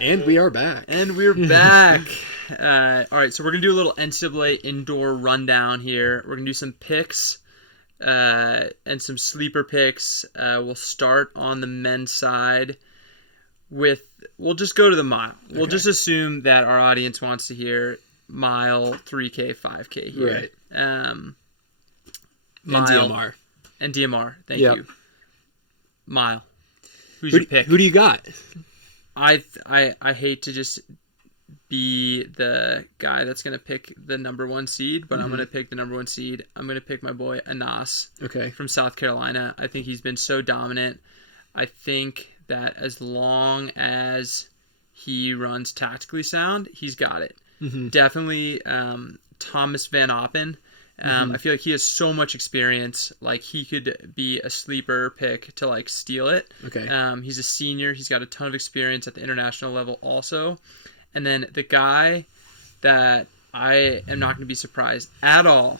And we are back. And we're back. All right, so we're going to do a little NCAA indoor rundown here. We're going to do some picks and some sleeper picks. We'll start on the men's side we'll just go to the mile. Okay. We'll just assume that our audience wants to hear mile, 3K, 5K here. Right. Mile. And DMR. Thank you. Mile. Who's your pick? Who do you got? I hate to just be the guy that's going to pick the number one seed, but I'm going to pick the number one seed. I'm going to pick my boy Anas from South Carolina. I think he's been so dominant. I think that as long as he runs tactically sound, he's got it. Definitely Thomas Van Oppen. I feel like he has so much experience. Like, he could be a sleeper pick to, like, steal it. Okay. He's a senior. He's got a ton of experience at the international level also. And then the guy that I am not going to be surprised at all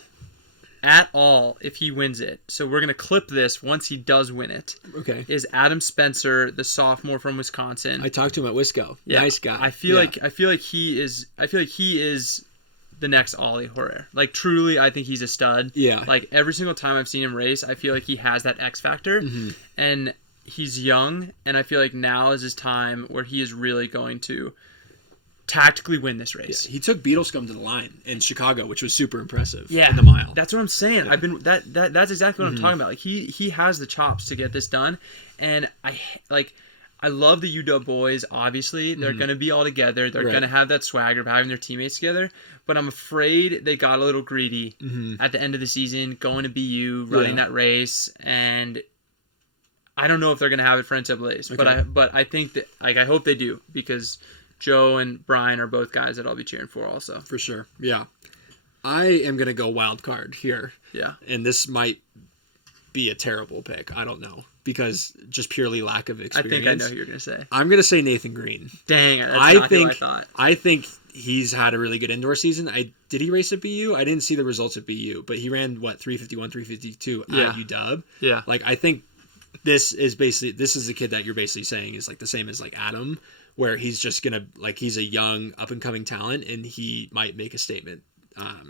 if he wins it. So we're going to clip this once he does win it. Okay. Is Adam Spencer, the sophomore from Wisconsin. I talked to him at Wisco. Yeah. Nice guy. I feel like he is the next Ollie Hoare. Like, truly, I think he's a stud. Yeah. Like, every single time I've seen him race, I feel like he has that X factor. And he's young, and I feel like now is his time where he is really going to tactically win this race. Yeah, he took Beetlescomb to the line in Chicago, which was super impressive. Yeah, in the mile. That's what I'm saying. Yeah. That's exactly what I'm talking about. Like, he has the chops to get this done, and I love the UW boys. Obviously, they're going to be all together. They're going to have that swagger of having their teammates together. But I'm afraid they got a little greedy at the end of the season, going to BU, running that race, and I don't know if they're going to have it for NCAAs. Okay. But I think that, like, I hope they do, because Joe and Brian are both guys that I'll be cheering for also. For sure. Yeah. I am going to go wild card here. Yeah. And this might be a terrible pick. I don't know. Because just purely lack of experience. I think I know who you're going to say. I'm going to say Nathan Green. Dang, that's exactly what I thought. I think he's had a really good indoor season. Did he race at BU? I didn't see the results at BU, but he ran, 351, 352 at UW? Yeah. Like, I think this is the kid that you're basically saying is, like, the same as, like, Adam, where he's just going to, like, he's a young, up-and-coming talent, and he might make a statement.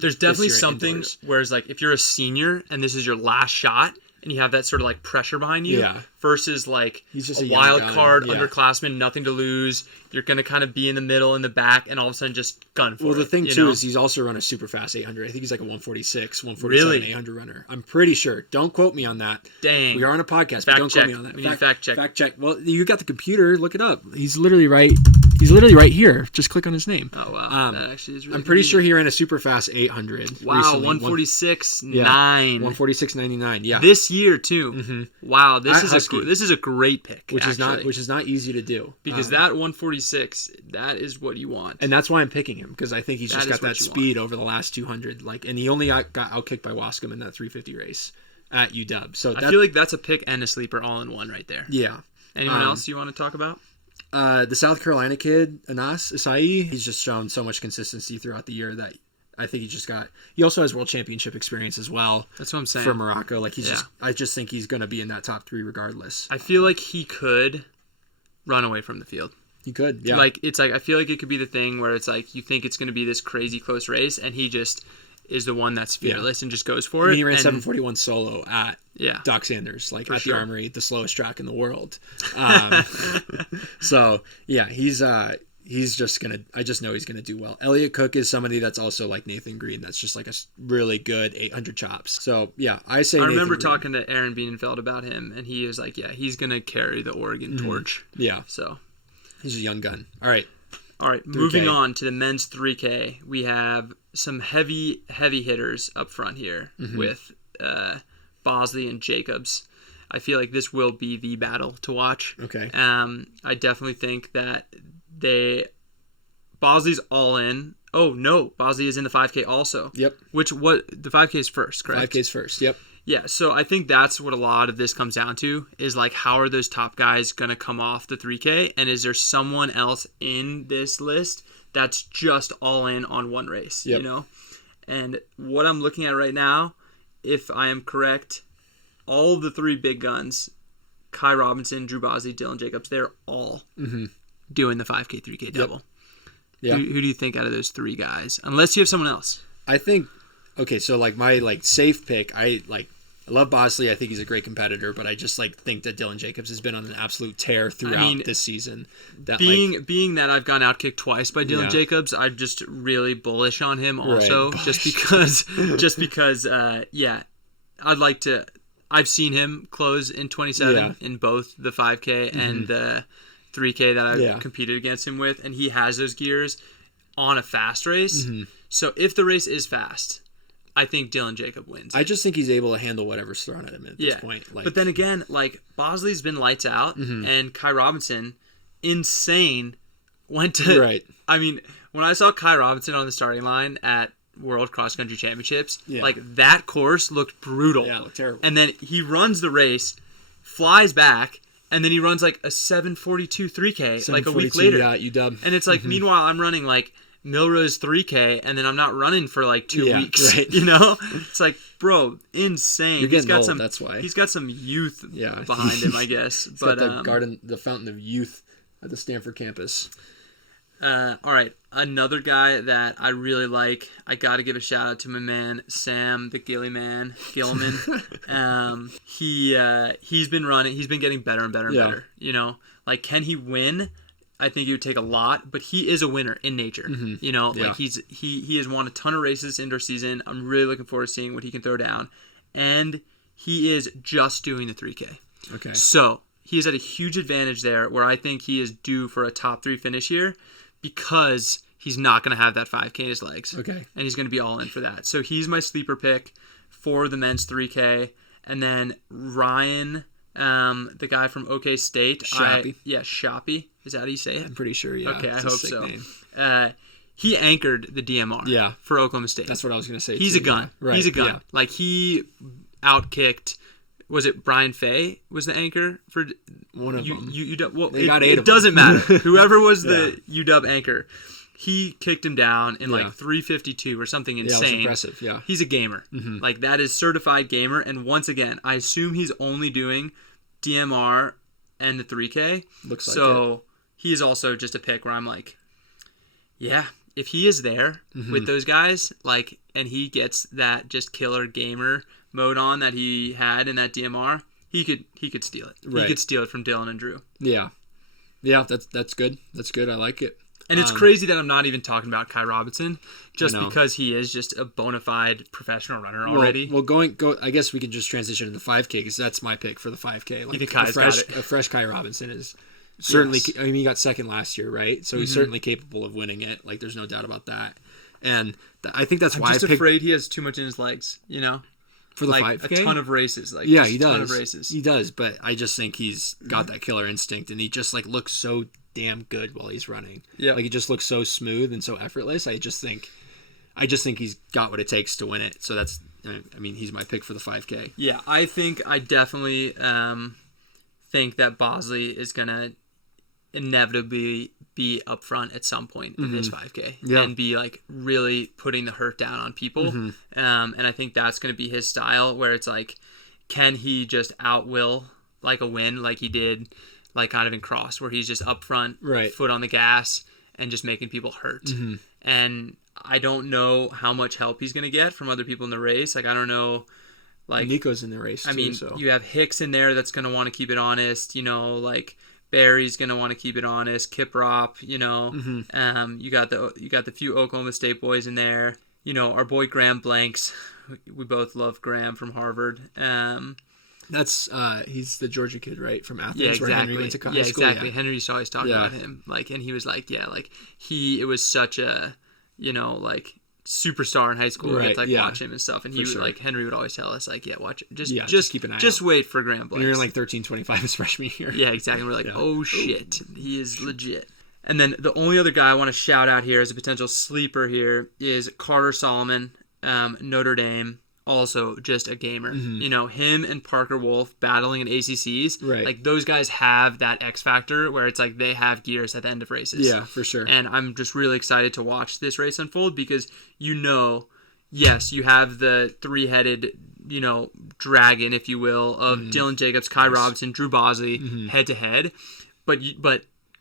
There's definitely something, whereas, like, if you're a senior and this is your last shot, and you have that sort of, like, pressure behind you, versus, like, he's just a wild card, underclassman, nothing to lose. You're going to kind of be in the middle, in the back, and all of a sudden just gun for it. Well, the thing, too, is he's also run a super fast 800. I think he's like a 146, 147 800 runner. I'm pretty sure. Don't quote me on that. Dang. We are on a podcast, but don't quote me on that. We need fact check. Fact check. Well, you got the computer. Look it up. He's literally right. He's literally right here. Just click on his name. Oh, wow. That actually is really I'm pretty sure he ran a super fast 800. Wow, 146.9. 146.99. Yeah. This year, too. Wow, this is a great pick. Which is not easy to do. Because that 146, that is what you want. And that's why I'm picking him, because I think he's just got that speed over the last 200. Like, and he only got outkicked by Wascom in that 350 race at UW. So I feel like that's a pick and a sleeper all in one right there. Yeah. Anyone else you want to talk about? The South Carolina kid, Anas Asai, he's just shown so much consistency throughout the year that I think he also has world championship experience as well. That's what I'm saying. For Morocco. Like, I just think he's going to be in that top 3 regardless. I feel like he could run away from the field. He could, yeah. Like, it's like, I feel like it could be the thing where it's like, you think it's going to be this crazy close race, and he just is the one that's fearless and just goes for it. He ran 741 solo at Doc Sanders, like, for at sure. the Armory, the slowest track in the world. So, yeah, he's just going to, I just know he's going to do well. Elliot Cook is somebody that's also like Nathan Green. That's just like a really good 800 chops. So, yeah, I remember talking to Aaron Bienenfeld about him, and he was like, he's going to carry the Oregon torch. Yeah. So he's a young gun. All right. 3K. Moving on to the men's 3K, we have some heavy hitters up front here with Bosley and Jacobs. I feel like this will be the battle to watch. Okay. I definitely think that Bosley's all in. Oh no, Bosley is in the 5K also. Yep. The 5K is first, correct? 5K is first. Yep. Yeah, so I think that's what a lot of this comes down to, is like, how are those top guys going to come off the 3K, and is there someone else in this list that's just all in on one race, you know? And what I'm looking at right now, if I am correct, all of the 3 big guns, Kai Robinson, Drew Bosley, Dylan Jacobs, they're all doing the 5K, 3K double. Yeah. Who do you think out of those three guys? Unless you have someone else. I think, okay, so like my like safe pick, I love Bosley. I think he's a great competitor, but I just like think that Dylan Jacobs has been on an absolute tear throughout this season. That being that I've gotten outkicked twice by Dylan Jacobs, I'm just really bullish on him also, just because I'd like to. I've seen him close in 27 in both the 5K and the 3K that I've competed against him with, and he has those gears on a fast race. So if the race is fast, I think Dylan Jacob wins. I just think he's able to handle whatever's thrown at him at this point. Like, but then again, like Bosley's been lights out, and Kai Robinson, insane, went to. Right. I mean, when I saw Kai Robinson on the starting line at World Cross Country Championships, like that course looked brutal. Yeah, it looked terrible. And then he runs the race, flies back, and then he runs like a 7:42 3K like a week later. Yeah, UW. And it's like, meanwhile, I'm running like Milrose 3K, and then I'm not running for like 2 weeks. Right. You know, it's like, bro, insane. You're getting old. That's why he's got some youth behind him, I guess. But the fountain of youth at the Stanford campus. All right, another guy that I really like. I got to give a shout out to my man Sam, the Gilliman. He's been running. He's been getting better and better and better. You know, like, can he win? I think it would take a lot, but he is a winner in nature. You know, like he has won a ton of races indoor season. I'm really looking forward to seeing what he can throw down, and he is just doing the 3K. Okay. So he is at a huge advantage there, where I think he is due for a top 3 finish here, because he's not going to have that 5K in his legs. Okay. And he's going to be all in for that. So he's my sleeper pick for the men's 3K, and then Ryan. The guy from OK State. Shoppy. Shoppy. Is that how you say it? I'm pretty sure, yeah. Okay, I hope so. He anchored the DMR for Oklahoma State. That's what I was going to say. He's a gun. Yeah. Right. He's a gun. Yeah. Like, he outkicked, was it Brian Fay was the anchor for one of them? Well, they got 8 of them. It doesn't matter. Whoever was the UW anchor, he kicked him down in like 3:52 or something insane. Yeah, it was impressive. Yeah. He's a gamer. Like, that is certified gamer. And once again, I assume he's only doing DMR and the 3K. Looks like so he is also just a pick where I'm like, yeah, if he is there with those guys, like, and he gets that just killer gamer mode on that he had in that DMR, he could steal it. Right. He could steal it from Dylan and Drew. Yeah. Yeah, that's good. That's good. I like it. And it's crazy that I'm not even talking about Kai Robinson, just because he is just a bona fide professional runner already. Well, I guess we could just transition to the 5K, because that's my pick for the 5K. Like, you think Kai's got it? A fresh Kai Robinson is certainly. Yes. I mean, he got second last year, right? So he's certainly capable of winning it. Like, there's no doubt about that. And I think that's why I'm just afraid he has too much in his legs. You know. For the 5K? A ton of races. Like, yeah, he does. A ton of races. He does, but I just think he's got that killer instinct, and he just like looks so damn good while he's running. Yeah. Like, he just looks so smooth and so effortless. I just think he's got what it takes to win it. So that's, I mean, he's my pick for the 5K. Yeah, I definitely think that Bosley is going to inevitably be up front at some point in this 5K and be like really putting the hurt down on people. And I think that's going to be his style, where it's like, can he just outwill like a win like he did like kind of in Cross, where he's just up front, foot on the gas, and just making people hurt. And I don't know how much help he's going to get from other people in the race. Like, I don't know. Like, Nico's in the race too. I mean, so you have Hicks in there that's going to want to keep it honest. You know, like, Barry's going to want to keep it honest. Kiprop, you know. You got the few Oklahoma State boys in there. You know, our boy Graham Blanks. We both love Graham from Harvard. That's he's the Georgia kid, right, from Athens, yeah, exactly. where Henry went to high school. Exactly. Henry used to always talk about him, like, and he was like, it was such a, you know, like, superstar in high school. Right, to, like, watch him and stuff, and like, Henry would always tell us, like, watch it, just keep an eye, just wait for Graham Blanks. You're in like 13-25 his freshman year. Yeah, exactly. And we're like, oh shit, he is legit. And then the only other guy I want to shout out here as a potential sleeper here is Carter Solomon, Notre Dame. Also just a gamer. You know, him and Parker Wolf battling in ACCs. Right. Like, those guys have that X factor where it's like they have gears at the end of races. Yeah, for sure. And I'm just really excited to watch this race unfold, because, you know, yes, you have the three-headed, you know, dragon, if you will, of Dylan Jacobs, Kai Robinson, Drew Bosley, head-to-head. But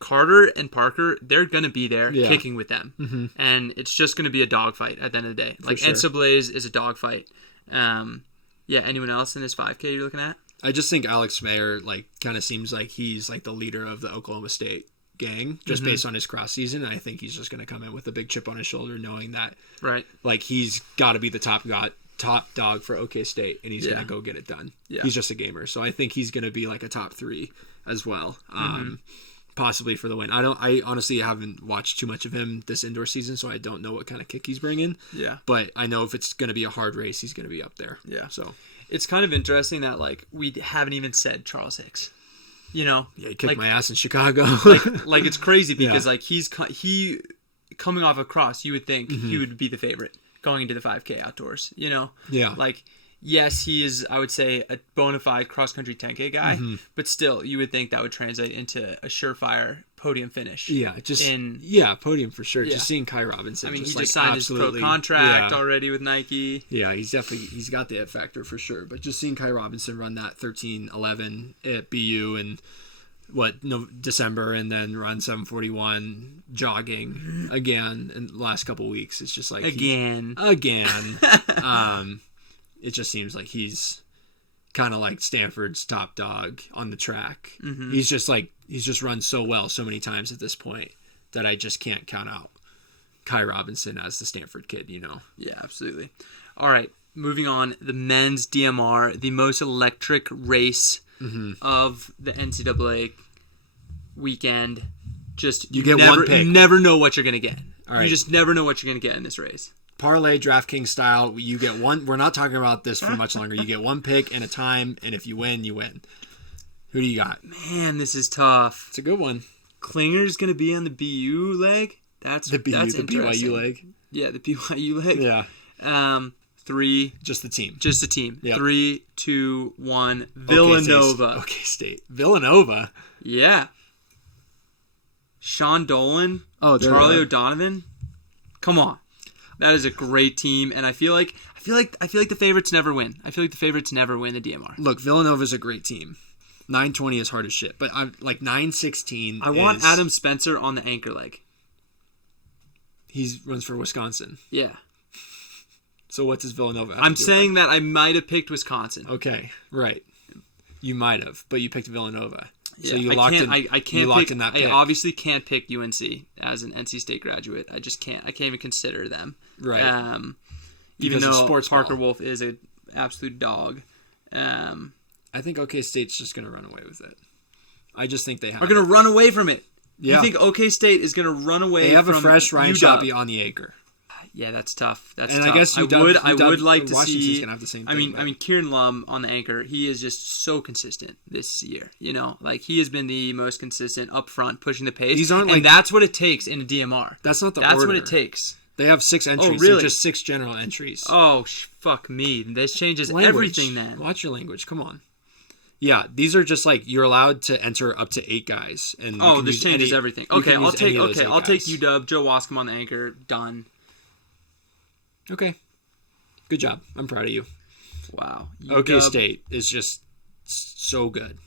Carter and Parker, they're going to be there kicking with them. Mm-hmm. And it's just going to be a dogfight at the end of the day. Like, Ensa Blaze is a dogfight. Anyone else in this 5K you're looking at? I just think Alex Mayer, like, kind of seems like he's, like, the leader of the Oklahoma State gang, just based on his cross season. And I think he's just going to come in with a big chip on his shoulder, knowing that, like, he's got to be the top dog for OK State, and he's going to go get it done. Yeah. He's just a gamer. So I think he's going to be, like, a top 3 as well. Possibly for the win. I honestly haven't watched too much of him this indoor season, so I don't know what kind of kick he's bringing. Yeah. But I know if it's going to be a hard race, he's going to be up there. Yeah. So it's kind of interesting that, like, we haven't even said Charles Hicks. You know? Yeah, he kicked my ass in Chicago. like it's crazy because like he coming off a cross, you would think he would be the favorite going into the 5K outdoors. You know? Yeah. Like, yes, he is, I would say, a bona fide cross-country 10K guy, but still, you would think that would translate into a surefire podium finish. Yeah, podium for sure. Yeah. Just seeing Kai Robinson. I mean, he just signed his pro contract already with Nike. Yeah, he's got the it factor for sure. But just seeing Kai Robinson run that 13:11 at BU in December, and then run 7:41 jogging again in the last couple weeks, it's just like again. It just seems like he's kind of like Stanford's top dog on the track. Mm-hmm. He's just run so well so many times at this point that I just can't count out Kai Robinson as the Stanford kid, you know? Yeah, absolutely. All right, moving on. The men's DMR, the most electric race of the NCAA weekend. Just you get one pick. You never know what you're going to get. All right. You just never know what you're going to get in this race. Parlay DraftKings style, you get one. We're not talking about this for much longer. You get one pick and a time, and if you win, you win. Who do you got? Man, this is tough. It's a good one. Klinger's going to be on the BU leg. That's the BYU leg. Yeah, the BYU leg. Yeah. 3. Just the team. Just the team. Yep. 3, 2, 1. Villanova. OK State. Villanova. Yeah. Sean Dolan. Oh, Charlie O'Donovan. Come on. That is a great team, and I feel like the favorites never win. I feel like the favorites never win the DMR. Look, Villanova's a great team. 920 is hard as shit, but I'm like 916. I want Adam Spencer on the anchor leg. He runs for Wisconsin. Yeah. So what does Villanova have I'm saying that I might have picked Wisconsin. Okay, right. You might have, but you picked Villanova. Yeah, so you locked in that pick. I obviously can't pick UNC as an NC State graduate. I just can't. I can't even consider them. Right. Even though Parker Wolf is an absolute dog. I think OK State's just going to run away with it. I just think they are going to run away from it. Yeah. You think OK State is going to run away? They have from a fresh Ryan Shoppy on the acre. Yeah, that's tough. That's and tough. I guess I would like to see. Gonna have the same thing, I mean, Kieran Lum on the anchor. He is just so consistent this year. You know, like he has been the most consistent up front, pushing the pace. And that's what it takes in a DMR. That's not the That's order. what it takes. They have 6 entries. Oh, really? They're just 6 general entries. Oh, fuck me. This changes everything then. Watch your language. Come on. Yeah, these are just like you're allowed to enter up to 8 guys. And this changes everything. Okay, I'll take UW, Joe Wascom on the anchor. Done. Okay. Good job. I'm proud of you. Wow. OK State is just so good.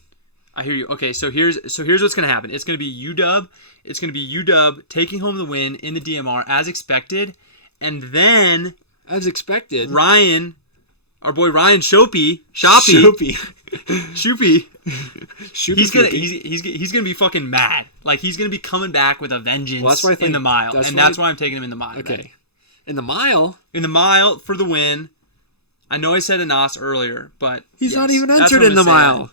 I hear you. Okay, so here's what's going to happen. It's going to be UW. It's going to be UW taking home the win in the DMR as expected. And then as expected, our boy Ryan Shoppy. He's gonna be fucking mad. Like he's gonna be coming back with a vengeance in the mile. That's why I'm taking him in the mile. Okay. Then. In the mile? In the mile for the win. I know I said Anas earlier, but he's not even entered in the mile.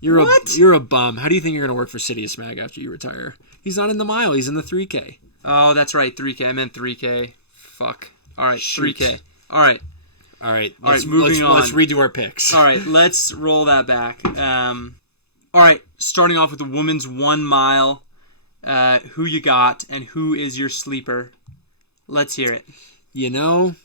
You're a bum. How do you think you're going to work for City of Smag after you retire? He's not in the mile. He's in the 3K. Oh, that's right. 3K. I meant 3K. Fuck. All right. Shoot. 3K. All right. Moving on. Let's redo our picks. All right. Let's roll that back. All right. Starting off with the women's 1 mile. Who you got and who is your sleeper? Let's hear it. You know,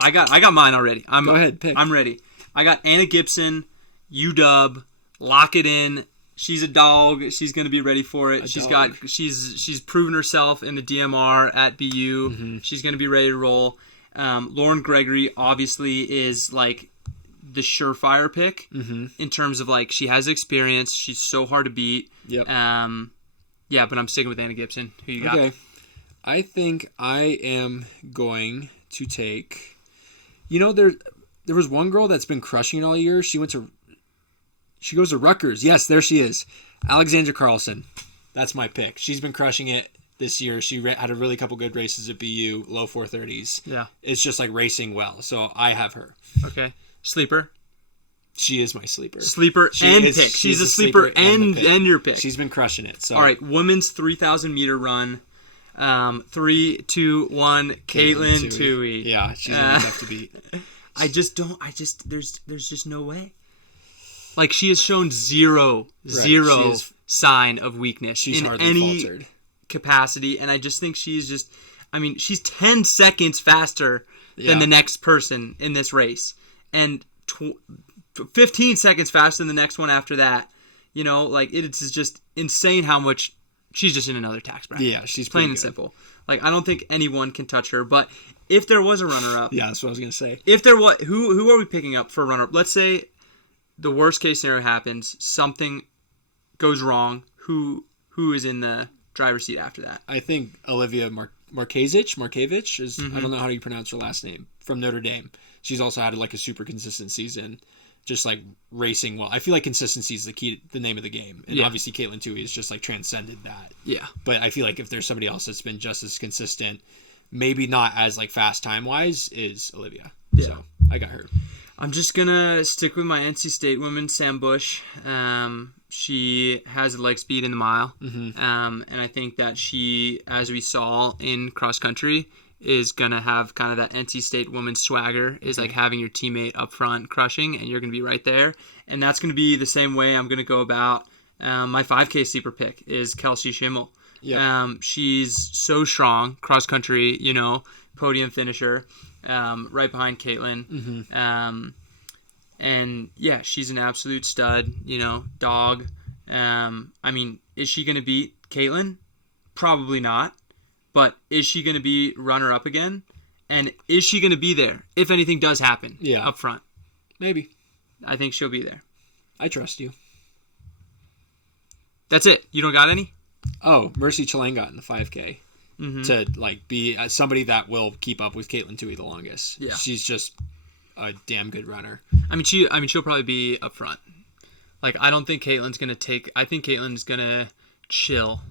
I got mine already. Go ahead, pick. I'm ready. I got Anna Gibson, UW. Lock it in. She's a dog. She's going to be ready for it. She's proven herself in the DMR at BU. Mm-hmm. She's going to be ready to roll. Lauren Gregory obviously is like the surefire pick in terms of like she has experience. She's so hard to beat. Yep. Yeah, but I'm sticking with Anna Gibson. Who you got? Okay. I think I am going to take. There was one girl that's been crushing it all year. She goes to Rutgers. Yes, there she is. Alexandra Carlson. That's my pick. She's been crushing it this year. She had a really couple good races at BU, low 430s. Yeah. It's just like racing well. So I have her. Okay. Sleeper. She is my sleeper. Sleeper and pick. She's a sleeper and your pick. She's been crushing it. So all right, women's 3,000 meter run. 3, 2, 1. Caitlin Toohey. Yeah, she's gonna be tough to beat. There's just no way. Like she has shown zero sign of weakness she's in hardly any faltered. capacity, and I just think she's 10 seconds faster than the next person in this race, and 15 seconds faster than the next one after that. Like it's just insane how much she's just in another tax bracket. Yeah, she's plain and good. simple. Like I don't think anyone can touch her. But if there was a runner-up, yeah, that's what I was gonna say. If there was, who are we picking up for a runner-up? Let's say the worst case scenario happens, something goes wrong. Who is in the driver's seat after that? I think Olivia Markevich is. I don't know how you pronounce her last name, from Notre Dame. She's also had like a super consistent season, just like racing well. I feel like consistency is the name of the game, and obviously Caitlin Toohey has just like transcended that. Yeah, but I feel like if there's somebody else that's been just as consistent, maybe not as like fast time wise, is Olivia. Yeah. So I got her. I'm just gonna stick with my NC State woman, Sam Bush. She has leg speed in the mile, and I think that she, as we saw in cross country, is gonna have kind of that NC State woman swagger. Is like having your teammate up front crushing, and you're gonna be right there. And that's gonna be the same way I'm gonna go about my 5K sleeper pick is Kelsey Schimmel. Yeah. She's so strong, cross country, podium finisher. Right behind Caitlin. And yeah, she's an absolute stud, dog. I mean, is she going to beat Caitlin? Probably not. But is she going to be runner-up again? And is she going to be there if anything does happen up front? Maybe. I think she'll be there. I trust you. That's it. You don't got any? Oh, Mercy Chilang got in the 5K. To like be somebody that will keep up with Caitlin Toohey the longest. Yeah, she's just a damn good runner. I mean, she'll probably be up front. Like, I don't think Caitlin's gonna take. I think Caitlin's gonna chill,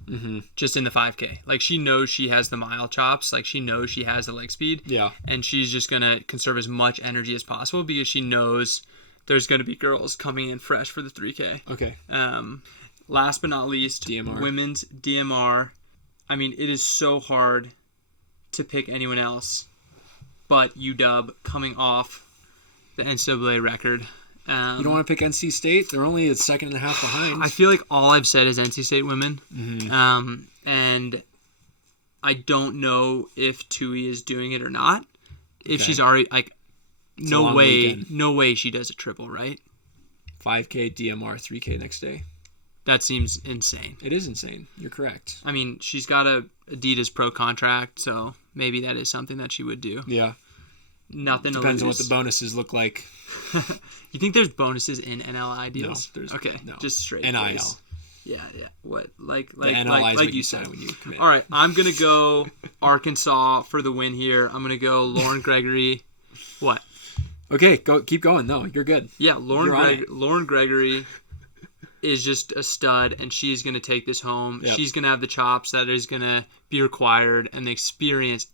just in the 5K. Like, she knows she has the mile chops. Like, she knows she has the leg speed. Yeah, and she's just gonna conserve as much energy as possible because she knows there's gonna be girls coming in fresh for the 3K. Okay. Last but not least, DMR. Women's DMR. I mean, it is so hard to pick anyone else but UW coming off the NCAA record. You don't want to pick NC State? They're only a second and a half behind. I feel like all I've said is NC State women. And I don't know if Toohey is doing it or not. If she's already, like, no way she does a triple, right? 5K, DMR, 3K next day. That seems insane. It is insane. You're correct. I mean, she's got a Adidas Pro contract, so maybe that is something that she would do. Yeah. Nothing Depends on what the bonuses look like. You think there's bonuses in NLI deals? No, there's okay. No. Just straight NIL. Place. Yeah. What? Like you said. When you commit. All right, I'm going to go Arkansas for the win here. I'm going to go Lauren Gregory. What? Okay, keep going. No, you're good. Yeah, Lauren Gregory is just a stud, and she's going to take this home. Yep. She's going to have the chops that is going to be required and the experience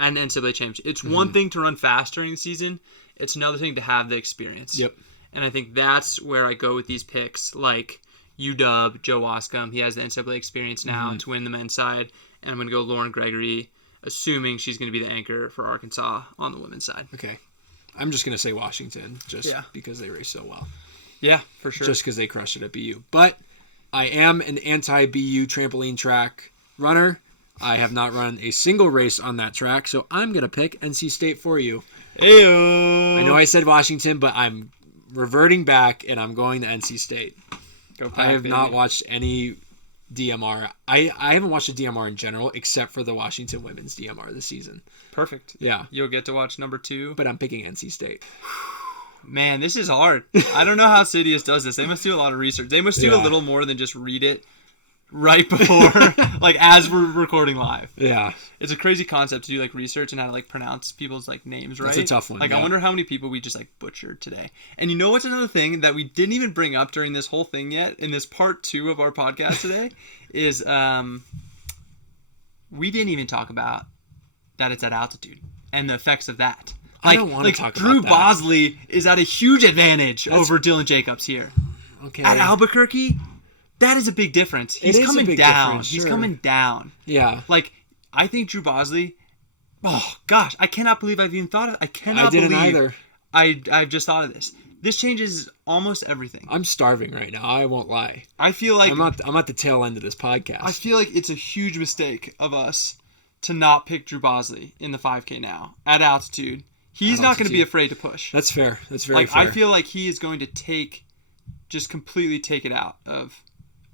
and the NCAA championship. It's one thing to run fast during the season. It's another thing to have the experience. Yep. And I think that's where I go with these picks, like UW, Joe Wascom. He has the NCAA experience now to win the men's side. And I'm going to go Lauren Gregory, assuming she's going to be the anchor for Arkansas on the women's side. Okay. I'm just going to say Washington because they race so well. Yeah, for sure. Just because they crushed it at BU. But I am an anti-BU trampoline track runner. I have not run a single race on that track, so I'm going to pick NC State for you. Ayo! I know I said Washington, but I'm reverting back, and I'm going to NC State. Go Pack, I have not watched any DMR. I haven't watched a DMR in general, except for the Washington women's DMR this season. Perfect. Yeah. You'll get to watch number 2. But I'm picking NC State. Man, this is hard. I don't know how Cydious does this. They must do a lot of research. They must do a little more than just read it right before, like, as we're recording live. Yeah. It's a crazy concept to do, like, research and how to, like, pronounce people's, like, names right. It's a tough one. Like, I wonder how many people we just, like, butchered today. And you know what's another thing that we didn't even bring up during this whole thing yet, in this part 2 of our podcast today, is we didn't even talk about that it's at altitude and the effects of that. Like, I don't want to talk about Drew that. Bosley is at a huge advantage over Dylan Jacobs here. Okay. At Albuquerque, that is a big difference. He's coming down. He's coming down. Yeah. Like, I think Drew Bosley, oh gosh, I cannot believe I've even thought of it. I didn't either. I've just thought of this. This changes almost everything. I'm starving right now. I won't lie. I feel like I'm at the tail end of this podcast. I feel like it's a huge mistake of us to not pick Drew Bosley in the 5K now at altitude. He's not going to be afraid to push. That's fair. That's very fair. I feel like he is going to completely take it out of.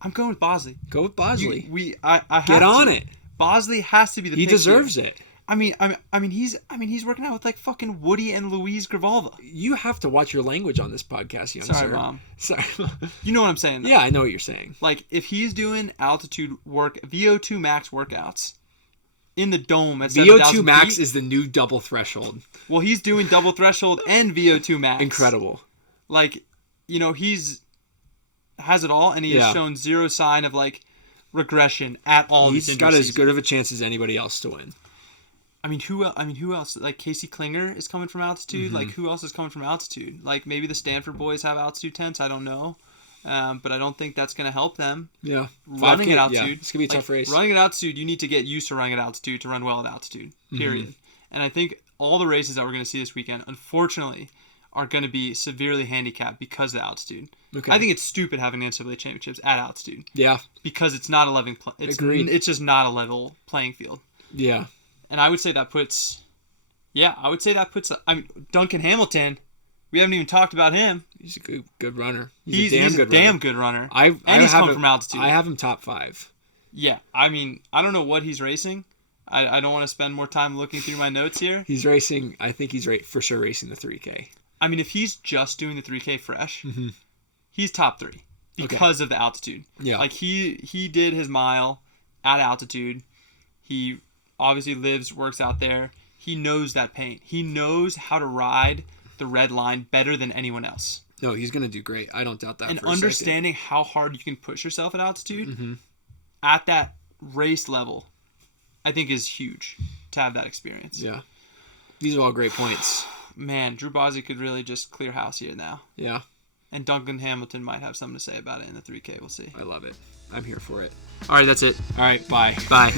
I'm going with Bosley. Go with Bosley. I have Get on to. it. Bosley has to be the. He deserves it. I mean, he's working out with like fucking Woody and Louise Gravalva. You have to watch your language on this podcast, young sir. Sorry, Mom. Sorry. You know what I'm saying, though. Yeah, I know what you're saying. Like, if he's doing altitude work, VO2 max workouts in the dome at 7,000 VO2 max feet, is the new double threshold. Well, he's doing double threshold and VO2 max. Incredible. Like, you know, has it all, and he has shown zero sign of like regression at all. He's got as good of a chance as anybody else to win. I mean, who else? Like, Casey Klinger is coming from altitude. Mm-hmm. Like, who else is coming from altitude? Like, maybe the Stanford boys have altitude tents. I don't know. But I don't think that's going to help them. Yeah. Running at altitude. Yeah, it's going to be a tough race. Running at altitude, you need to get used to running at altitude to run well at altitude, period. Mm-hmm. And I think all the races that we're going to see this weekend, unfortunately, are going to be severely handicapped because of the altitude. Okay. I think it's stupid having NCAA championships at altitude. Yeah. Because it's not a level. Agreed. It's just not a level playing field. Yeah. And I would say that puts. I mean, Duncan Hamilton. We haven't even talked about him. He's a good runner. He's a damn good runner. And he's come from altitude. I have him top 5. Yeah, I mean, I don't know what he's racing. I don't want to spend more time looking through my notes here. He's racing. I think he's for sure racing the 3K. I mean, if he's just doing the 3K fresh, he's top 3 because of the altitude. Yeah, like he did his mile at altitude. He obviously works out there. He knows that pain. He knows how to ride the red line better than anyone else. No, he's going to do great. I don't doubt that. And understanding how hard you can push yourself at altitude at that race level, I think is huge to have that experience. Yeah. These are all great points. Man, Drew Bosley could really just clear house here now. Yeah. And Duncan Hamilton might have something to say about it in the 3K. We'll see. I love it. I'm here for it. All right, that's it. All right, bye. Bye.